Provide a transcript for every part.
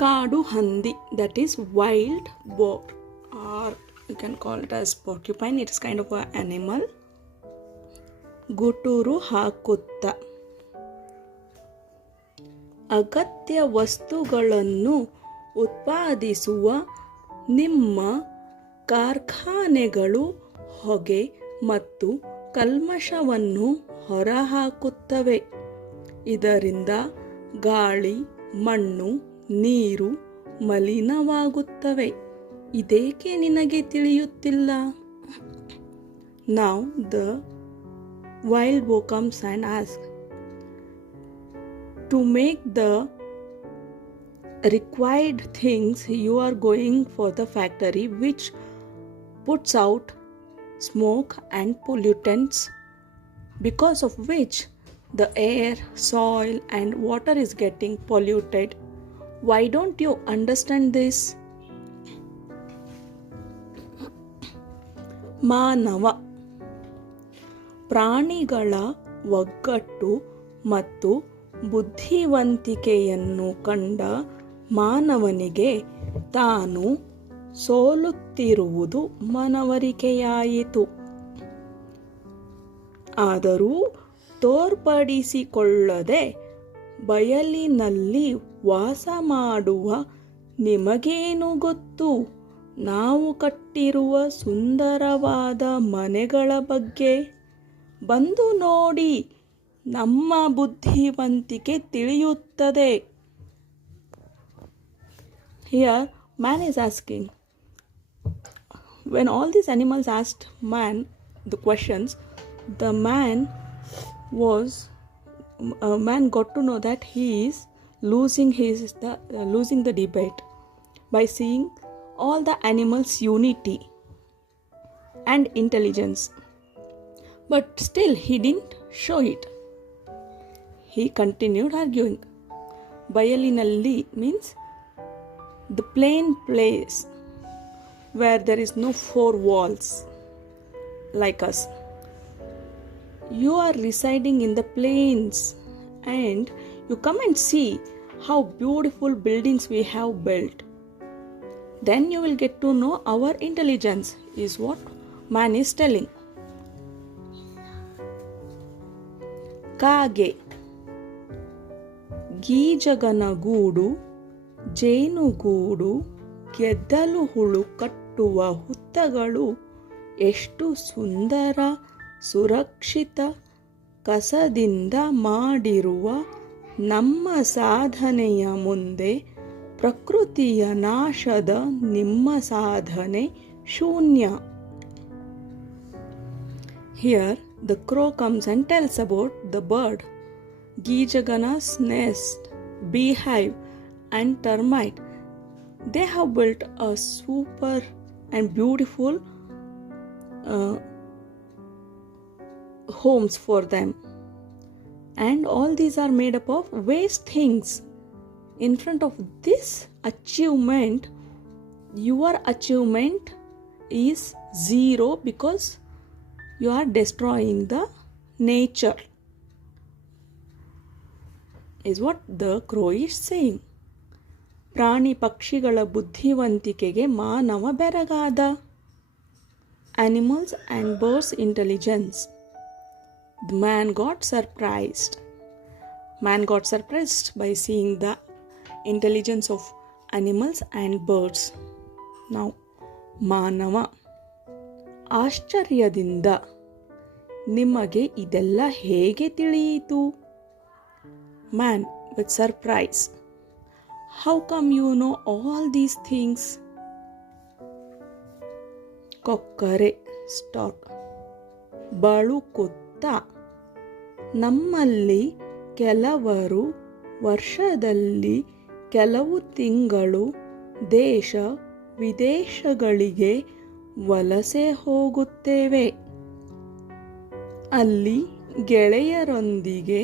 Kadu handi, that is wild boar, or you can call it as porcupine. It is kind of an animal. Guturu hakutta, ಅಗತ್ಯ ವಸ್ತುಗಳನ್ನು ಉತ್ಪಾದಿಸುವ ನಿಮ್ಮ ಕಾರ್ಖಾನೆಗಳು ಹೊಗೆ ಮತ್ತು ಕಲ್ಮಶವನ್ನು ಹೊರಹಾಕುತ್ತವೆ. ಇದರಿಂದ ಗಾಳಿ, ಮಣ್ಣು, ನೀರು ಮಲಿನವಾಗುತ್ತವೆ. ಇದೇಕೆ ನಿನಗೆ ತಿಳಿಯುತ್ತಿಲ್ಲ? Now the wild boar comes and asks, to make the required things you are going for the factory which puts out smoke and pollutants, because of which the air, soil and water is getting polluted. Why don't you understand this? ಮಾನವ, ಪ್ರಾಣಿಗಳ ಒಗ್ಗಟ್ಟು ಮತ್ತು ಬುದ್ಧಿವಂತಿಕೆಯನ್ನು ಕಂಡ ಮಾನವನಿಗೆ ತಾನು ಸೋಲುತ್ತಿರುವುದು ಮನವರಿಕೆಯಾಯಿತು. ಆದರೂ ತೋರ್ಪಡಿಸಿಕೊಳ್ಳದೆ ಬಯಲಿನಲ್ಲಿ ವಾಸ ಮಾಡುವ ನಿಮಗೇನು ಗೊತ್ತು ನಾವು ಕಟ್ಟಿರುವ ಸುಂದರವಾದ ಮನೆಗಳ ಬಗ್ಗೆ? ಬಂದು ನೋಡಿ, ನಮ್ಮ ಬುದ್ಧಿವಂತಿಕೆ ತಿಳಿಯುತ್ತದೆ. Here man is asking, when all these animals asked man the questions, the man got to know that he is losing the debate by seeing all the animals' unity and intelligence. But still he didn't show it. He continued arguing. Bayalinalli means the plain place where there is no four walls like us. You are residing in the plains and you come and see how beautiful buildings we have built. Then you will get to know our intelligence, is what man is telling. ಕಾಗೆ, ಗೀಜಗನ ಗೂಡು, ಜೇನುಗೂಡು, ಗೆದ್ದಲು ಹುಳು ಕಟ್ಟುವ ಹುತ್ತಗಳು ಎಷ್ಟು ಸುಂದರ, ಸುರಕ್ಷಿತ, ಕಸದಿಂದ ಮಾಡಿರುವ ನಮ್ಮ ಸಾಧನೆಯ ಮುಂದೆ ಪ್ರಕೃತಿಯ ನಾಶದ ನಿಮ್ಮ ಸಾಧನೆ ಶೂನ್ಯ. Here the crow comes and tells about the bird, Gijagana's nest, beehive and termite. They have built a super and beautiful homes for them, and all these are made up of waste things. In front of this achievement, your achievement is zero because you are destroying the nature, is what the crow is saying. ಪ್ರಾಣಿ ಪಕ್ಷಿಗಳ ಬುದ್ಧಿವಂತಿಕೆಗೆ ಮಾನವ ಬೆರಗಾದ. Animals and birds' intelligence. The man got surprised. Man got surprised by seeing the intelligence of animals and birds. Now, ಮಾನವ, ಆಶ್ಚರ್ಯದಿಂದ, ನಿಮಗೆ ಇದೆಲ್ಲ ಹೇಗೆ ತಿಳಿಯಿತು? Man with surprise, how come you know all these things? ಕೊಕ್ಕರೆ, ಸ್ಟಾಕ್, ಬಳುಕುತ್ತ, ನಮ್ಮಲ್ಲಿ ಕೆಲವರು ವರ್ಷದಲ್ಲಿ ಕೆಲವು ತಿಂಗಳು ದೇಶ ವಿದೇಶಗಳಿಗೆ ವಲಸೆ ಹೋಗುತ್ತೇವೆ. ಅಲ್ಲಿ ಗೆಳೆಯರೊಂದಿಗೆ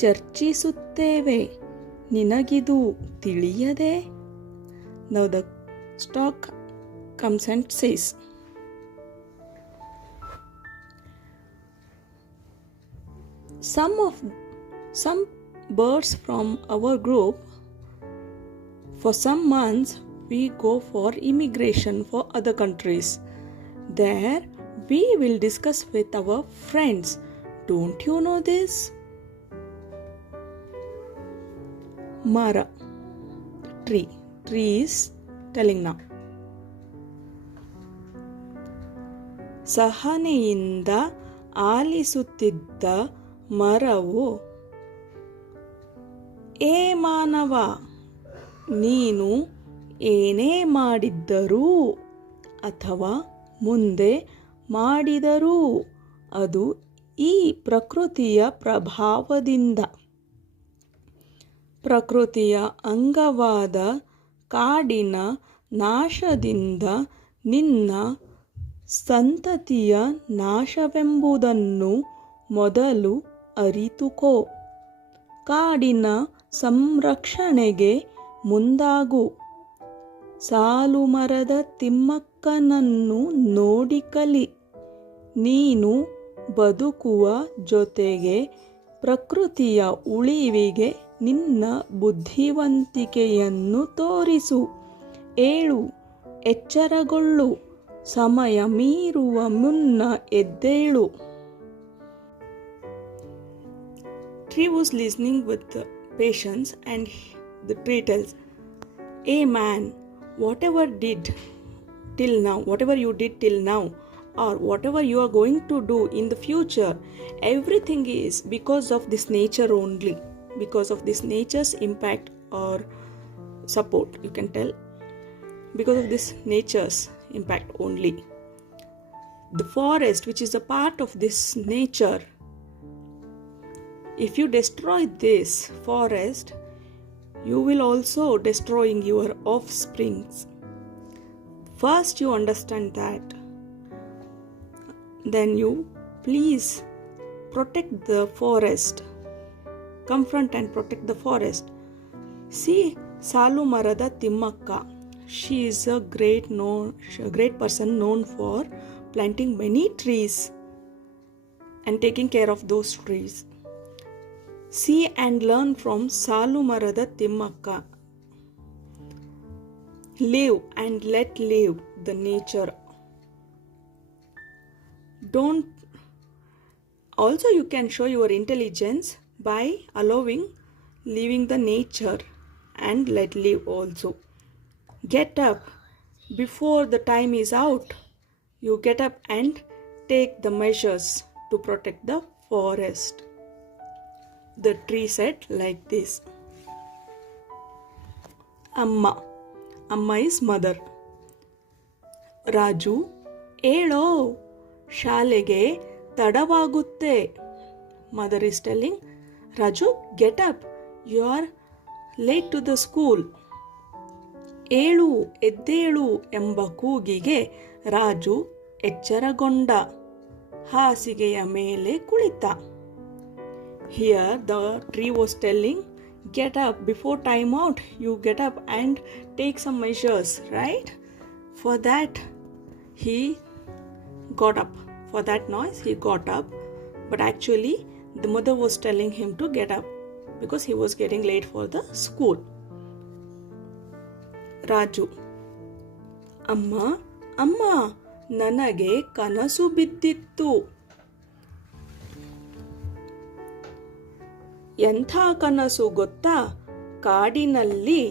ಚರ್ಚಿಸುತ್ತೇವೆ. ನಿನಗಿದು ತಿಳಿಯದೆ? Now the stork comes and says, some birds from our group For some months, we go for immigration for other countries. There, we will discuss with our friends. Don't you know this? Mara, tree. Tree is telling now. ಸಹನೆಯಿಂದ ಆಲಿಸುತ್ತಿದ್ದ ಮರವು, ಏ ಮಾನವ, ನೀನು ಏನೇ ಮಾಡಿದ್ದರೂ ಅಥವಾ ಮುಂದೆ ಮಾಡಿದರೂ ಅದು ಈ ಪ್ರಕೃತಿಯ ಪ್ರಭಾವದಿಂದ, ಪ್ರಕೃತಿಯ ಅಂಗವಾದ ಕಾಡಿನ ನಾಶದಿಂದ ನಿನ್ನ ಸಂತತಿಯ ನಾಶವೆಂಬುದನ್ನು ಮೊದಲು ಅರಿತುಕೋ. ಕಾಡಿನ ಸಂರಕ್ಷಣೆಗೆ ಮುಂದಾಗು. ಸಾಲುಮರದ ತಿಮ್ಮಕ್ಕನನ್ನು ನೋಡಿ ಕಲಿ. ನೀನು ಬದುಕುವ ಜೊತೆಗೆ ಪ್ರಕೃತಿಯ ಉಳಿವಿಗೆ ನಿನ್ನ ಬುದ್ಧಿವಂತಿಕೆಯನ್ನು ತೋರಿಸು. ಏಳು, ಎಚ್ಚರಗೊಳ್ಳು, ಸಮಯ ಮೀರುವ ಮುನ್ನ ಎದ್ದೇಳು. Tree was listening with patience, and the tree tells, "Hey man, whatever you did till now, or whatever you are going to do in the future, everything is because of this nature only, because of this nature's impact or support, you can tell, because of this nature's impact only. The forest, which is a part of this nature, if you destroy this forest, you will also destroying your offsprings. First you understand that, then you please protect the forest, confront and protect the forest. See Salu Marada Timmakka, she is a great person known for planting many trees and taking care of those trees. See and learn from Salu Marada Timmakka. Live and let live the nature. Don't. Also, you can show your intelligence by leaving the nature and let live also. Get up before the time is out. You get up and take the measures to protect the forest. The tree said like this. Amma. Amma is mother. Raju, ಏಳೋ, ಶಾಲೆಗೆ ತಡವಾಗುತ್ತೆ. Mother is telling, Raju, get up. You are late to the school. ಏಳು, ಎದ್ದೇಳು ಎಂಬ ಕೂಗಿಗೆ ರಾಜು ಎಚ್ಚರಗೊಂಡ. ಹಾಸಿಗೆಯ ಮೇಲೆ ಕುಳಿತ. Here the tree was telling, get up before time out. You get up and take some measures, right? For that he got up. For that noise he got up. But actually the mother was telling him to get up because he was getting late for the school. Raju, ಅಮ್ಮ ನನಗೆ ಕನಸು ಬಿದ್ದಿತ್ತು. ಎಂಥ ಕನಸು ಗೊತ್ತಾ? ಕಾಡಿನಲ್ಲಿ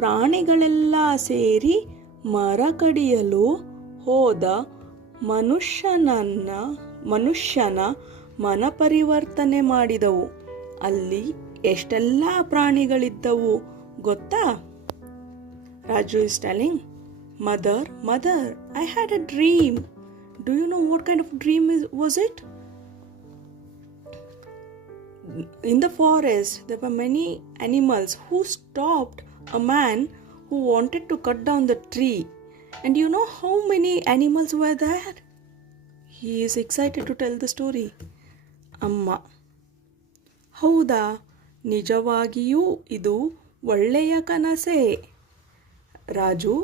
ಪ್ರಾಣಿಗಳೆಲ್ಲ ಸೇರಿ ಮರ ಕಡಿಯಲು ಹೋದ ಮನುಷ್ಯನ ಮನಪರಿವರ್ತನೆ ಮಾಡಿದವು. ಅಲ್ಲಿ ಎಷ್ಟೆಲ್ಲ ಪ್ರಾಣಿಗಳಿದ್ದವು ಗೊತ್ತಾ? Raju is telling, Mother, I had a dream. Do you know what kind of dream was it? In the forest, there were many animals who stopped a man who wanted to cut down the tree. And you know how many animals were there? He is excited to tell the story. Amma, ಹೌದಾ, ನಿಜವಾಗಿಯೂ ಇದು ಒಳ್ಳೆಯ ಕನಸೇ. ರಾಜು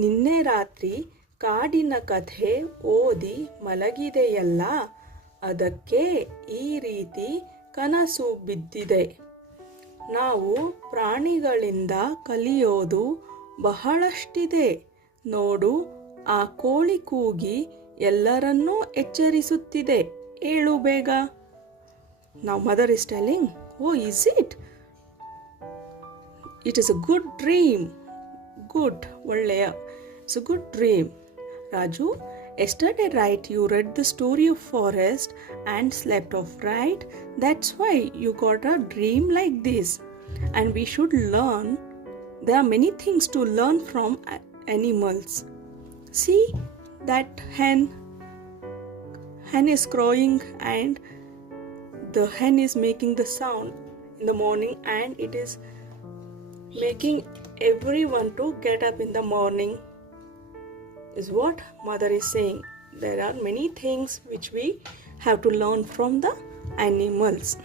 ನಿನ್ನೆ ರಾತ್ರಿ ಕಾಡಿನ ಕಥೆ ಓದಿ ಮಲಗಿದೆಯಲ್ಲ, ಅದಕ್ಕೆ ಈ ರೀತಿ ಕನಸು ಬಿದ್ದಿದೆ. ನಾವು ಪ್ರಾಣಿಗಳಿಂದ ಕಲಿಯೋದು ಬಹಳಷ್ಟಿದೆ. ನೋಡು, ಆ ಕೋಳಿ ಕೂಗಿ ಎಲ್ಲರನ್ನೂ ಎಚ್ಚರಿಸುತ್ತಿದೆ. ಏಳು ಬೇಗ. Now mother is telling, oh, is it? It is a good dream. Good, ಒಳ್ಳೆಯ. It's a good dream. Raju, yesterday, right, you read the story of forest and slept off, right? That's why you got a dream like this. And we should learn. There are many things to learn from animals. See that hen. Hen is crowing and the hen is making the sound in the morning, and it is making everyone to get up in the morning, is what mother is saying. There are many things which we have to learn from the animals.